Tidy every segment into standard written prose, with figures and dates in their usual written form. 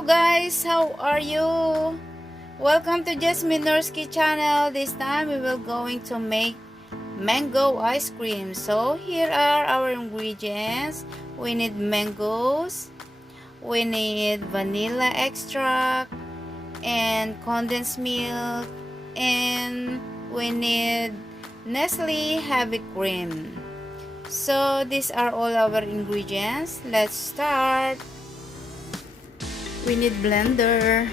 Hello guys, how are you? Welcome to Justme Norsky channel. This time we will going to make mango ice cream. So here are our ingredients. We need mangoes, we need vanilla extract and condensed milk, and we need Nestle heavy cream. So these are all our ingredients. Let's start. We need blender,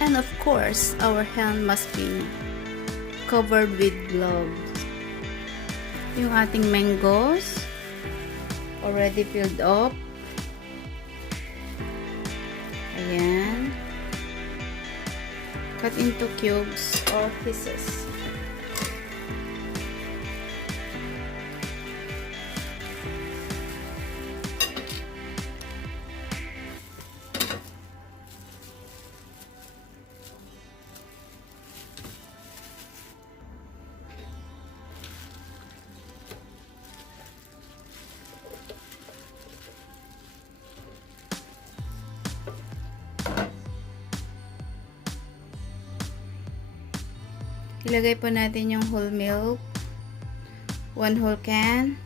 and of course our hand must be covered with gloves. Yung ating mangoes already filled up. Ayan. Cut into cubes or pieces. Ilagay po natin yung whole milk, 1 whole can.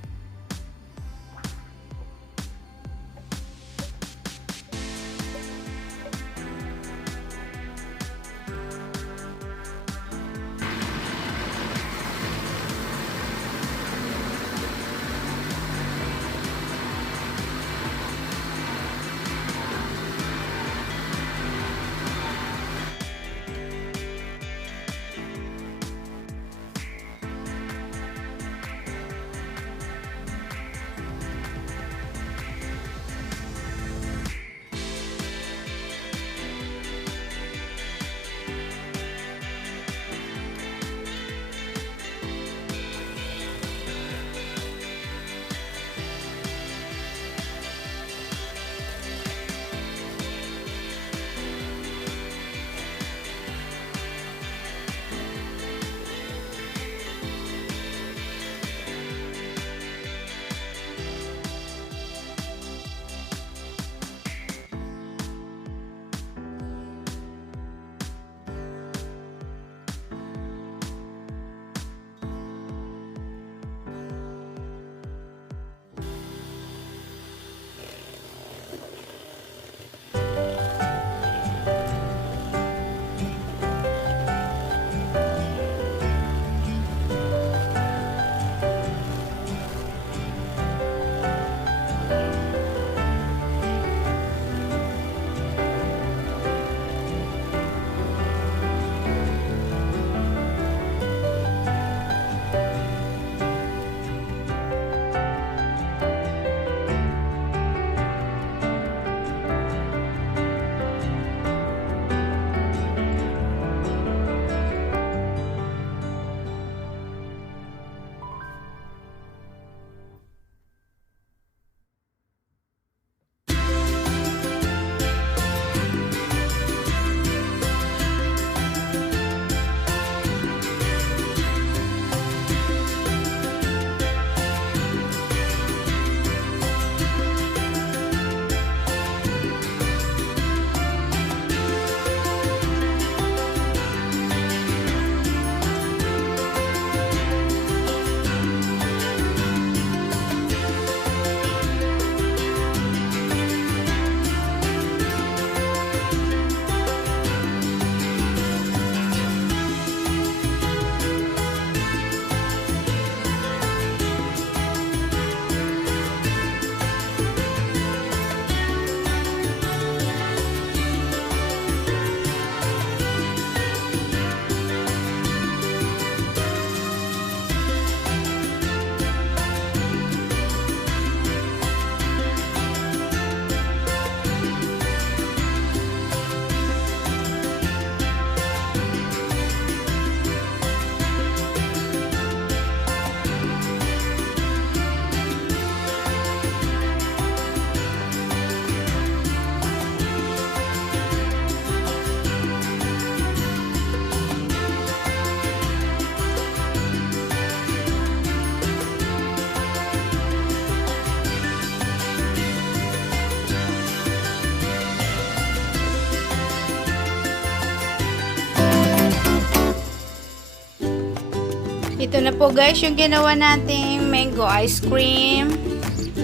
Ito na po guys yung ginawa nating mango ice cream.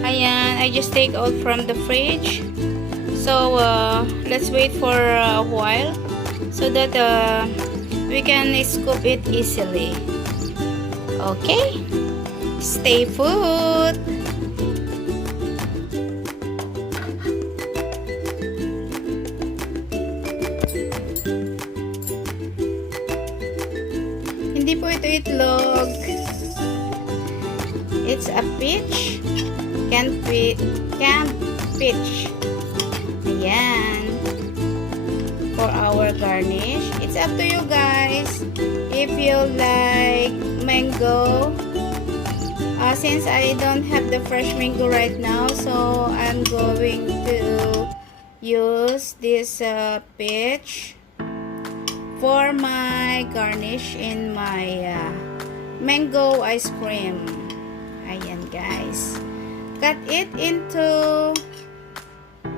Ayan, I just take out from the fridge. So, let's wait for a while so that we can scoop it easily. Okay? Stay put! Hindi po ito itlog. It's a peach. Canned peach. Ayan. For our garnish. It's up to you guys. If you like mango. Since I don't have the fresh mango right now, so I'm going to use this peach for my garnish in my mango ice cream. Ayan guys. Cut it into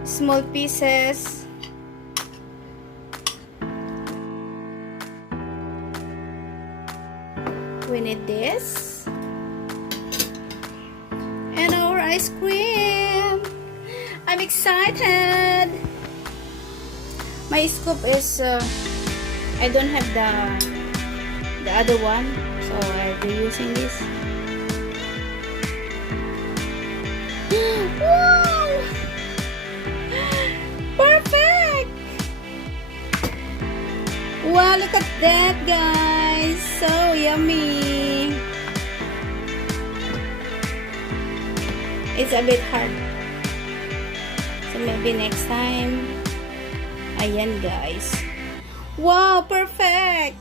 small pieces. We need this. And our ice cream. I'm excited. My scoop is I don't have the other one, so I'll be using this. Wow! Perfect! Wow, look at that, guys! So yummy! It's a bit hard. So maybe next time. Ayan, guys. Wow, perfect!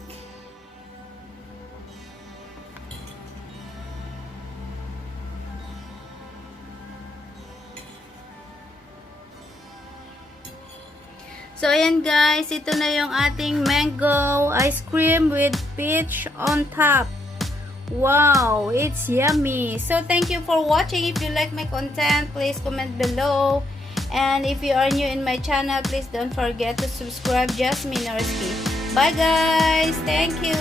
So, ayan guys, ito na yung ating mango ice cream with peach on top. Wow, it's yummy. So, thank you for watching. If you like my content, please comment below. And if you are new in my channel, please don't forget to subscribe. Justme Norsky. Bye guys. Thank you.